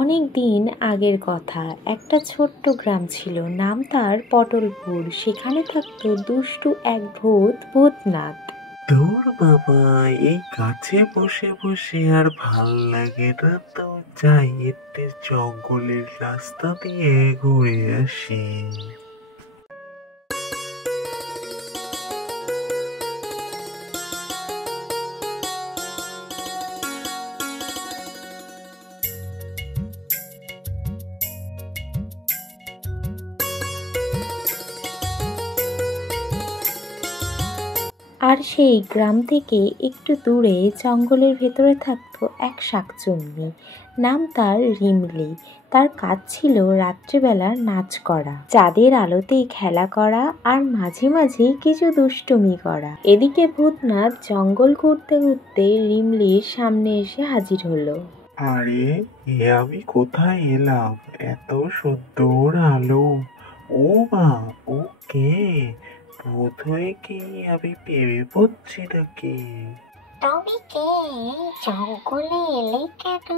অনেক দিন আগের কথা, একটা ছোট্ট গ্রাম ছিল, নাম তার পটলপুর। সেখানে থাকতো দুষ্টু এক ভূতনাথ। ধুর বাবা, এই গাছে বসে বসে আর ভাল লাগে না, তো যাই একটু জঙ্গলের রাস্তা দিয়ে ঘুরে আসি। আর সেই গ্রাম থেকে একটু দূরে জঙ্গলের ভেতরে থাকতো এক শাকচুন্নি, নাম তার রিমলি। তার কাজ ছিল রাত্রিবেলা নাচ করা, চাঁদের আলোতেই খেলা করা, আর মাঝে মাঝে কিছু দুষ্টুমি করা। এদিকে ভূতনাথ জঙ্গল ঘুরতে ঘুরতে রিমলির সামনে এসে হাজির হলো। আরে, আমি কোথায় এলাম? এত সুন্দর আলো! ও মা, ও কে? ভূত হয়ে কি আমি প্রেমে পড়ছি নাকি? তুমি কে? জঙ্গলে এলে কেন?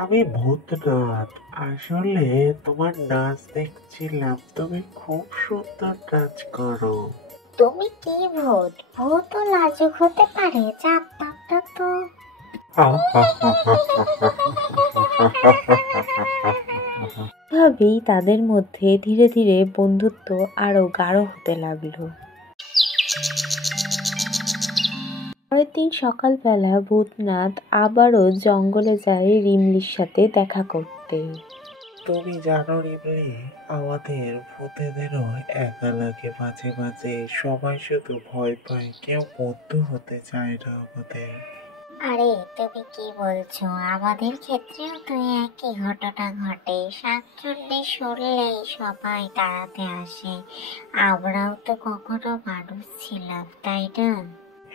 আমি ভূতনাথ। আসলে তোমার নাচ দেখছিলাম, তুমি খুব সুন্দর নাচ করো। তুমি কি ভূত? ভূতও লাজুক হতে পারে, জানতাম না তো। এভাবেই তাদের মধ্যে ধীরে ধীরে বন্ধুত্ব আরো গাঢ় হতে লাগলো। পরের দিন সকালবেলা ভূতনাথ আবারও জঙ্গলে যায় রিমলির সাথে দেখা করতে। তুমি জানো রিমলি, আমাদের ভূতেদেরও একা লাগে মাঝে মাঝে। সবাই শুধু ভয় পায়, কেউ বন্ধু হতে চায় না আমাদের। আরে তুমি কি বলছো? আমাদের ক্ষেত্রেও তো একই ঘটনা ঘটে। শাকচুন্নি শুনলেই সবাই তাড়াতে আসে। আমরাও তো কখনো মানুষ ছিলাম, তাই না?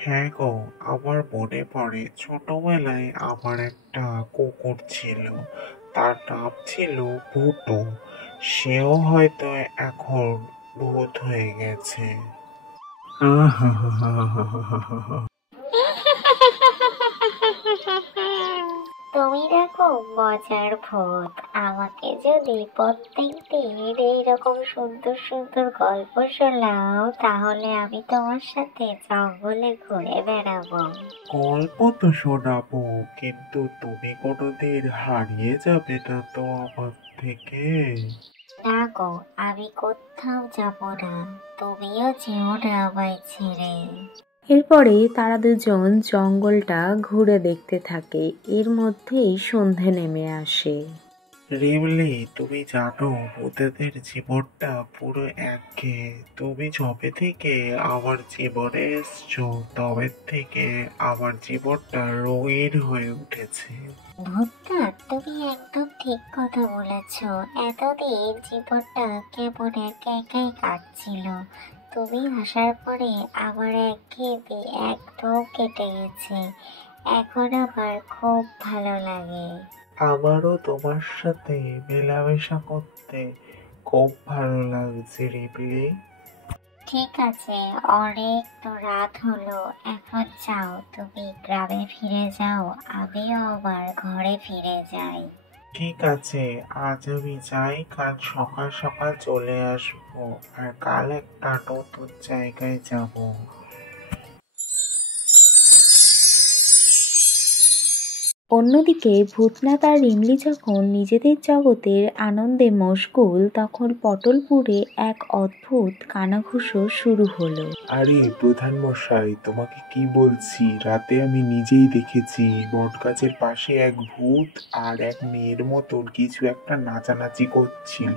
হ্যাঁ গো, আমার মনে পড়ে ছোটবেলায় আমার একটা কুকুর ছিল। তার নাম ছিল ভুটু। সেও হয়তো এখন ভূত হয়ে গেছে। তুমি দেখো মজার ভূত। আমাকে যদি প্রত্যেক দিন এইরকম সুন্দর সুন্দর গল্প শোনাও, তাহলে আমি তোমার সাথে জঙ্গলে ঘুরে বেড়াবো। গল্প তো শোনাবো, কিন্তু তুমি কোনোদিন হারিয়ে যাবে না তো আমার থেকে? না গো, আমি কোথাও যাব না। তুমিও যেও না আমায় ছেড়ে। এরপরে তারা দুজন জঙ্গলটা ঘুরে দেখতে থাকে। এর মধ্যেই সন্ধে নেমে আসে। রিমলি, তুমি জানো ভূতেদের জীবনটা পুরো একঘেয়ে। তুমি যবে থেকে আমার জীবনে এসছো, তবে থেকে আমার জীবনটা রঙিন হয়ে উঠেছে। ভূতটা, তুমি একদম ঠিক কথা বলেছ। এতদিন জীবনটা কেমন একা একাই কাটছিল। তুমি আসার পরে আমার একঘেয়েমি একদম কেটে গেছে। এখন আমার খুব ভালো লাগে। আমারও তোমার সাথে মেলামেশা করতে খুব ভালো লাগছে রিমলি। ঠিক আছে, অনেক তো রাত হলো। এখন যাও, তুমি গ্রামে ফিরে যাও। আমিও আমার ঘরে ফিরে যাই। ঠিক আছে, আজ আমি যাই, কাল সকাল সকাল চলে আসবো। আর কাল একটা নতুন জায়গায় যাব। অন্যদিকে ভূতনাথ আর রিমলি যখন নিজেদের জগতের আনন্দে মশগুল, তখন পটলপুরে এক অদ্ভুত কানাঘুষো শুরু হলো। আরে প্রধান মশাই, তোমাকে কি বলছি, রাতে আমি নিজেই দেখেছি বটগাছের পাশে এক ভূত আর এক মেয়ের মতন কিছু একটা নাচানাচি করছিল।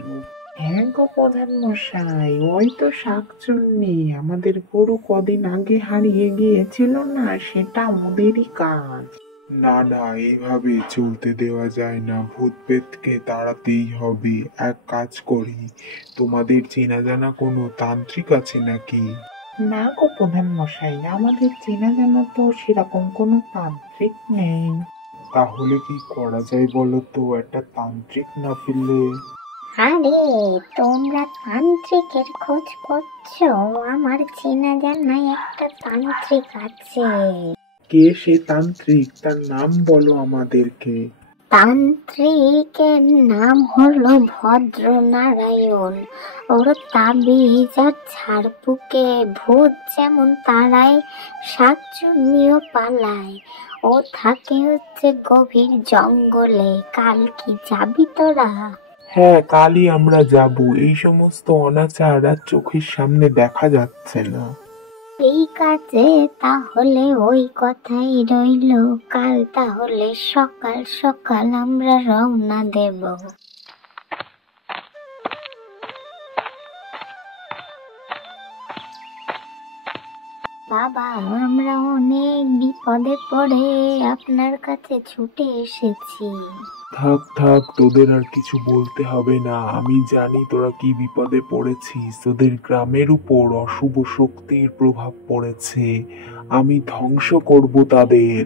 হ্যাঁ গো প্রধান মশাই, ওই তো শাকচুন্নি। আমাদের গরু কদিন আগে হারিয়ে গিয়েছিল না, সেটা ওদেরই কাজ। না না, এইভাবে চলতে দেওয়া যায় না, ভূত পেতকে তাড়াতেই হবে। এক কাজ করি, তোমাদের চেনা জানা কোনো তান্ত্রিক আছে নাকি? না গো প্রধান মশাই, আমাদের চেনা জানা তো সেরকম কোনো তান্ত্রিক নেই। তাহলে কি করা যায় বলো তো, একটা তান্ত্রিক না পেলে? আরে, তোমরা তান্ত্রিকের খোঁজ করছো? আমার চেনা জানা একটা তান্ত্রিক আছে। কে সে তান্ত্রিক? তার নাম বলো আমাদেরকে। তান্ত্রিকের নাম হলো ভদ্রনারায়ণ। ওর তাবিজ আর ঝাড়ফুঁকে ভূত যেমন তাড়ায়, শাকচুন্নিও পালায়। ও থাকে হচ্ছে গভীর জঙ্গলে। কাল কি যাবি তোরা? হ্যাঁ, কালই আমরা যাব। এই সমস্ত অনাচার আর চোখের সামনে দেখা যাচ্ছে না। ঠিক আছে, তাহলে ওই কথাই রইলো। কাল তাহলে সকাল সকাল আমরা রওনা দেব। বাবা, আমরা অনেক বিপদে পড়ে আপনার কাছে ছুটে এসেছি। থাক থাক, তোদের আর কিছু বলতে হবে না। আমি জানি তোরা কি বিপদে পড়েছিস। তোদের গ্রামের উপর অশুভ শক্তির প্রভাব পড়েছে। আমি ধ্বংস করব তাদের।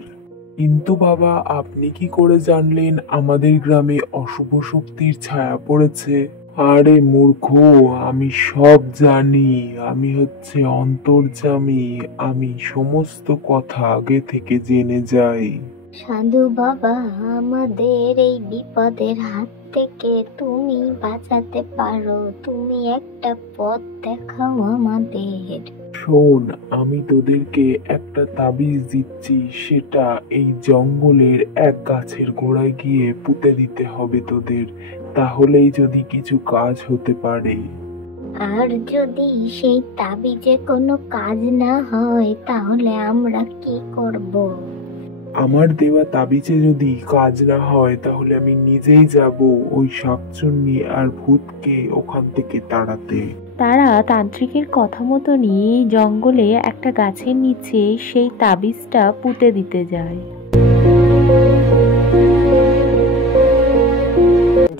কিন্তু বাবা, আপনি কি করে জানলেন আমাদের গ্রামে অশুভ শক্তির ছায়া পড়েছে? আরে মূর্খ, আমি সব জানি। আমি হচ্ছে অন্তর্যামী। আমি সমস্ত কথা আগে থেকে জেনে যাই। সাধু বাবা, আমাদের এই বিপদের হাত থেকে তুমি বাঁচাতে পারো। তুমি একটা পথ দেখাও আমাদের। শোন, আমি তোদেরকে একটা তাবিজ দিচ্ছি। সেটা এই জঙ্গলের এক গাছের গোড়ায় গিয়ে পুঁতে দিতে হবে তোদের। তাহলেই যদি কিছু কাজ হতে পারে। আর যদি সেই তাবিজে কোনো কাজ না হয় তাহলে আমরা কি করব? আমার দেওয়া তাবিজে যদি কাজ না হয় তাহলে আমি নিজেই যাব ওই শাকচুন্নি আর ভূতকে ওখান থেকে তাড়াতে। তারা তান্ত্রিকের কথা মতনই জঙ্গলে একটা গাছের নিচে সেই তাবিজটা পুঁতে দিতে যায়।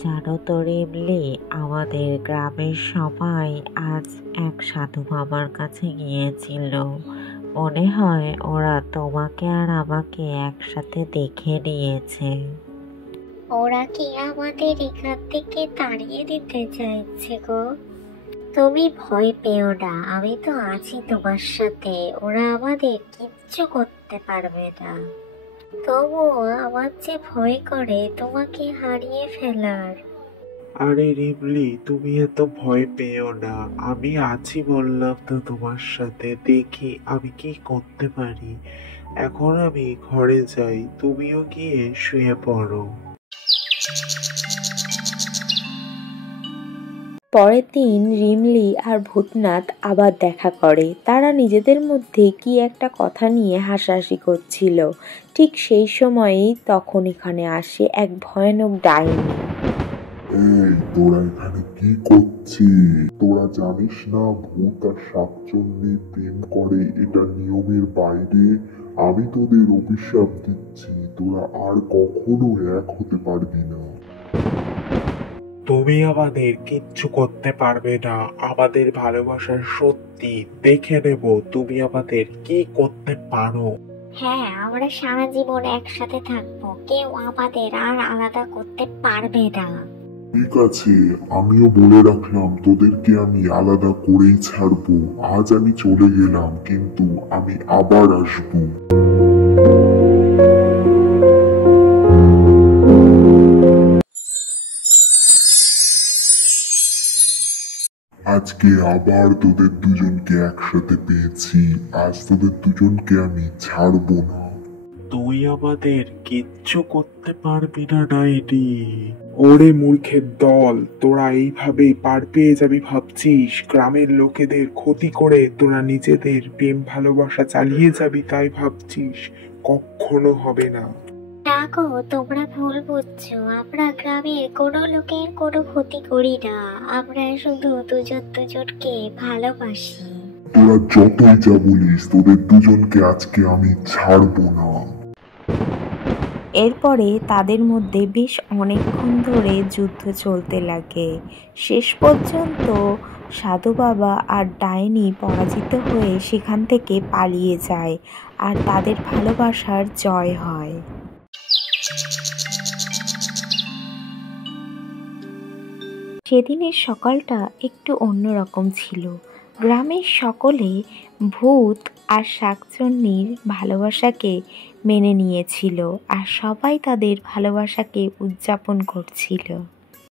জানো তো রিমলি, আমাদের গ্রামের সবাই আজ এক সাধু বাবার কাছে গিয়েছিল। মনে হয় ওরা তোমাকে আর আমাকে একসাথে দেখে নিয়েছে। ওরা কি আমাদের এখান থেকে তাড়িয়ে দিতে চাইছে গো? তুমি ভয় পেও না, আমি তো আছি তোমার সাথে। ওরা আমাদের কিচ্ছু করতে পারবে না। তবুও আমার যে ভয় করে তোমাকে হারিয়ে ফেলার। আরে রিমলি, তুমি এত ভয় পেও না। আমি আছি বললাম তো তোমার সাথে। দেখি আমি কি করতে পারি। এখন আমি ঘরে যাই, তুমিও গিয়ে শুয়ে পড়ো। পরের দিন রিমলি আর ভূতনাথ আবার দেখা করে। তারা নিজেদের মধ্যে কি একটা কথা নিয়ে হাসাহাসি করছিল। ঠিক সেই সময়েই তখন এখানে আসে এক ভয়ানক ডাইনি। এই, তোরা এখানে কি করছিস? তোরা জানিস না ভূত আর শাকচুন্নি প্রেম করে? এটা নিয়মের বাইরে। আমি তোদের অভিশাপ দিচ্ছি, তোরা আর কখনো এক হতে পারবি না। তুমি আমাদের কিচ্ছু করতে পারবে না। আমাদের ভালোবাসার সত্যি দেখে নেব তুমি আমাদের কি করতে পারো। হ্যাঁ, আমরা সারা জীবন একসাথে থাকবো। কেউ আমাদের আর আলাদা করতে পারবে না। ঠিক আছে, আমিও বলে রাখলাম তোদেরকে আমি আলাদা করেই ছাড়বো। আজ আমি চলে গেলাম, কিন্তু আমি আবার আসবো। আজকে আবার তোদের দুজনকে একসাথে পেয়েছি। আজ তোদের দুজনকে আমি ছাড়বো না। তুই আমাদের কিচ্ছু করতে পারবি না ডাইনি। ওরে মূর্খের দল, তোরা এইভাবেই পার পেয়ে যাবি ভাবছিস? গ্রামের লোকেদের ক্ষতি করে তোরা নিজেদের প্রেম ভালোবাসা চালিয়ে যাবি তাই ভাবছিস? কখনো হবে না। না গো, তোমরা ভুল বুঝছো। আমরা গ্রামের কোনো লোকের কোনো ক্ষতি করি না। আমরা শুধু দুজন দুজনকে ভালোবাসি। তোরা যতই যা বলিস, তোদের দুজনকে আজকে আমি ছাড়বো না। এরপরে তাদের মধ্যে বেশ অনেকক্ষণ ধরে যুদ্ধ চলতে লাগে। শেষ পর্যন্ত সাধু বাবা আর ডাইনি পরাজিত হয়ে সেখান থেকে পালিয়ে যায় আর তাদের ভালোবাসার জয় হয়। সেদিনের সকালটা একটু অন্যরকম ছিল। গ্রামের সকলে ভূত আর শাকচুন্নির ভালোবাসাকে মেনে নিয়েছিল আর সবাই তাদের ভালোবাসাকে উদযাপন করছিল।